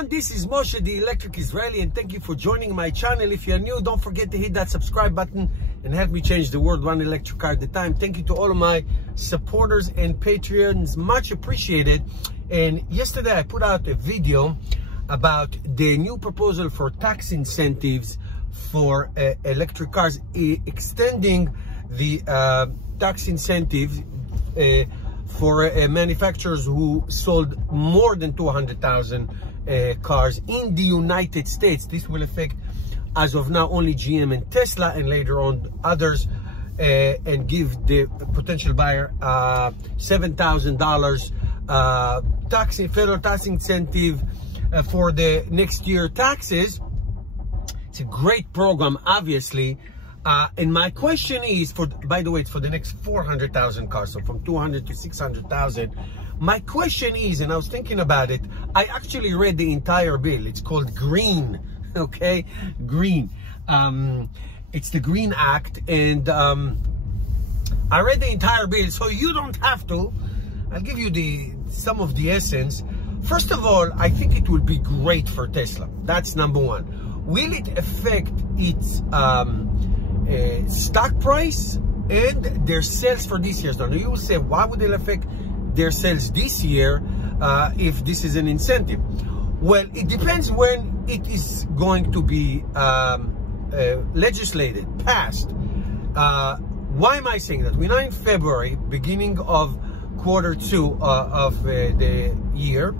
everyone, this is Moshe, the Electric Israeli, and thank you for joining my channel. If you're new, don't forget to hit that subscribe button and help me change the world one electric car at a time. Thank you to all of my supporters and Patreons, much appreciated. And yesterday I put out a video about the new proposal for tax incentives for electric cars, extending the tax incentive for manufacturers who sold more than 200,000 cars in the United States. This will affect, as of now, only GM and Tesla, and later on others, and give the potential buyer $7,000 federal tax incentive for the next year taxes. It's a great program, obviously. And my question is, by the way, it's for the next 400,000 cars, so from 200 to 600,000. My question is, and I was thinking about it, I actually read the entire bill. It's called Green, okay? Green. It's the Green Act, and I read the entire bill, so you don't have to. I'll give you some of the essence. First of all, I think it will be great for Tesla. That's number one. Will it affect its stock price and their sales for this year? Now you will say, why would it affect their sales this year if this is an incentive? Well, it depends when it is going to be legislated, passed. Why am I saying that? We're now in February, beginning of quarter two of the year,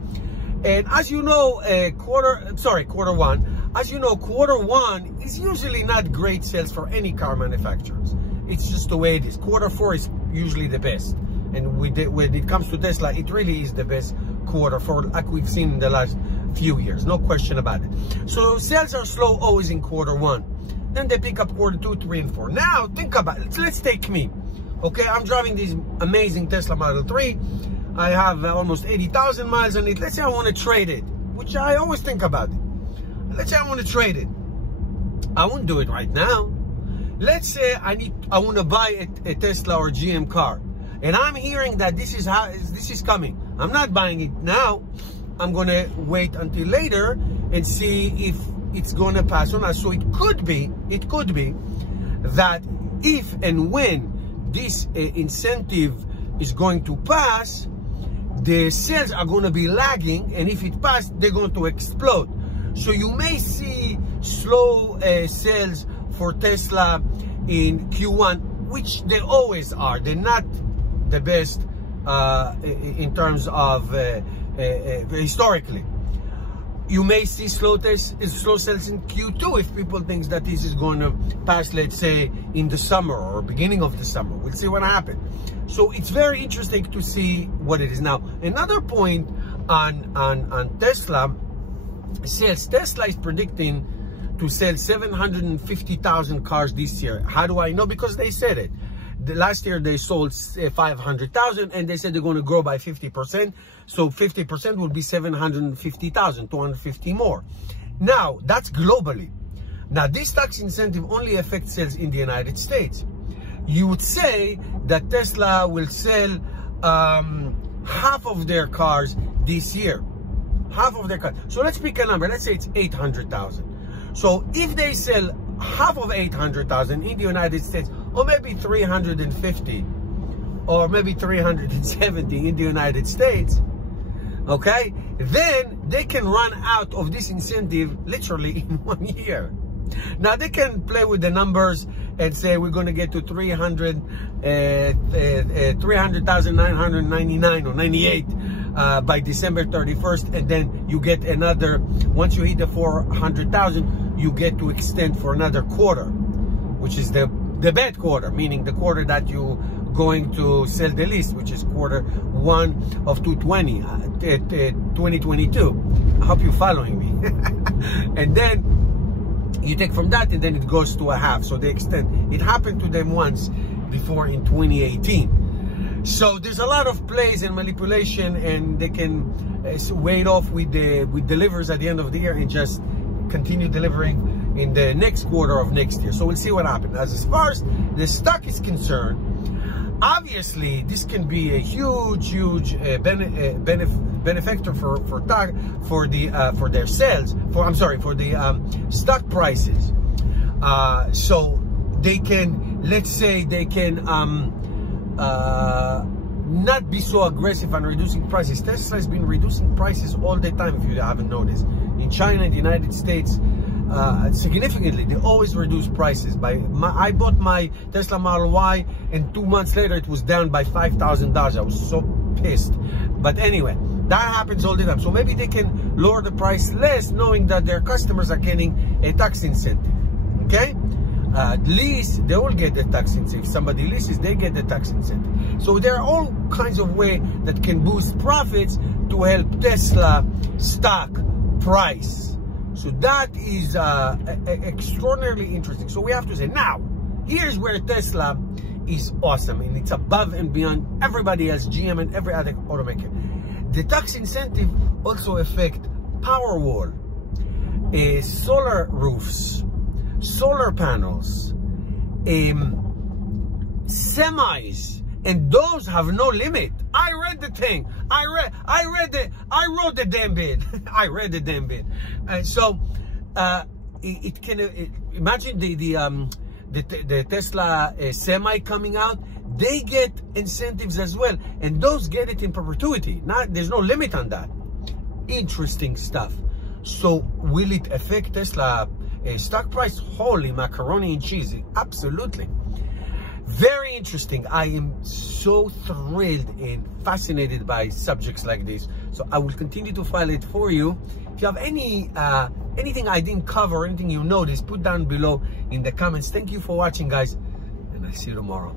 and as you know, quarter one. As you know, quarter one is usually not great sales for any car manufacturers. It's just the way it is. Quarter four is usually the best. And when it comes to Tesla, it really is the best quarter four, like we've seen in the last few years. No question about it. So sales are slow always in quarter one. Then they pick up quarter two, three, and four. Now, think about it. Let's take me. Okay, I'm driving this amazing Tesla Model 3. I have almost 80,000 miles on it. Let's say I want to trade it, which I always think about it. Let's say I want to trade it. I won't do it right now. Let's say I want to buy a Tesla or GM car, and I'm hearing that this is coming. I'm not buying it now. I'm going to wait until later and see if it's going to pass or not. So it could be that if and when this incentive is going to pass, the sales are going to be lagging, and if it passes, they're going to explode. So you may see slow sales for Tesla in Q1, which they always are. They're not the best in terms of historically. You may see slow sales in Q2 if people think that this is going to pass, let's say, in the summer or beginning of the summer. We'll see what happens. So it's very interesting to see what it is. Now, another point on Tesla sales. Tesla is predicting to sell 750,000 cars this year. How do I know? Because they said it. Last year they sold 500,000, and they said they're going to grow by 50%. So 50% will be 750,000, 250 more. Now, that's globally. Now, this tax incentive only affects sales in the United States. You would say that Tesla will sell half of their cars this year. Half of their cars. So let's pick a number. Let's say it's 800,000. So if they sell half of 800,000 in the United States, or maybe 350, or maybe 370 in the United States, okay, then they can run out of this incentive literally in 1 year. Now they can play with the numbers and say we're going to get to 300,999 or 98 by December 31st, and then you get another. Once you hit the 400,000, you get to extend for another quarter, which is the bad quarter, meaning the quarter that you going to sell the least, which is quarter one of 2022. I hope you're following me. And then you take from that, and then it goes to a half. So they extend. It happened to them once before in 2018. So there's a lot of plays and manipulation, and they can wait off with delivers at the end of the year and just continue delivering in the next quarter of next year. So we'll see what happens. As far as the stock is concerned, obviously this can be a huge benefit benefactor for their sales, for the stock prices. So they can, let's say, they can not be so aggressive on reducing prices. Tesla has been reducing prices all the time, if you haven't noticed. In China, in the United States, significantly, they always reduce prices. I bought my Tesla Model Y, and 2 months later, it was down by $5,000. I was so pissed. But anyway, that happens all the time. So maybe they can lower the price less, knowing that their customers are getting a tax incentive. Okay? Lease, they will get the tax incentive. If somebody leases, they get the tax incentive. So there are all kinds of ways that can boost profits to help Tesla stock price. So that is extraordinarily interesting. So we have to say, now, here's where Tesla is awesome, and it's above and beyond everybody else, GM and every other automaker. The tax incentive also affect Powerwall, solar roofs, solar panels, semis, and those have no limit. I read the thing. I wrote the damn bid. I read the damn bid. So it can imagine the Tesla semi coming out. They get incentives as well, and those get it in perpetuity. There's no limit on that. Interesting stuff. So will it affect Tesla stock price? Holy macaroni and cheese! Absolutely. Very interesting. I am so thrilled and fascinated by subjects like this. So I will continue to file it for you. If you have anything I didn't cover, anything you noticed, put down below in the comments. Thank you for watching, guys, and I'll see you tomorrow.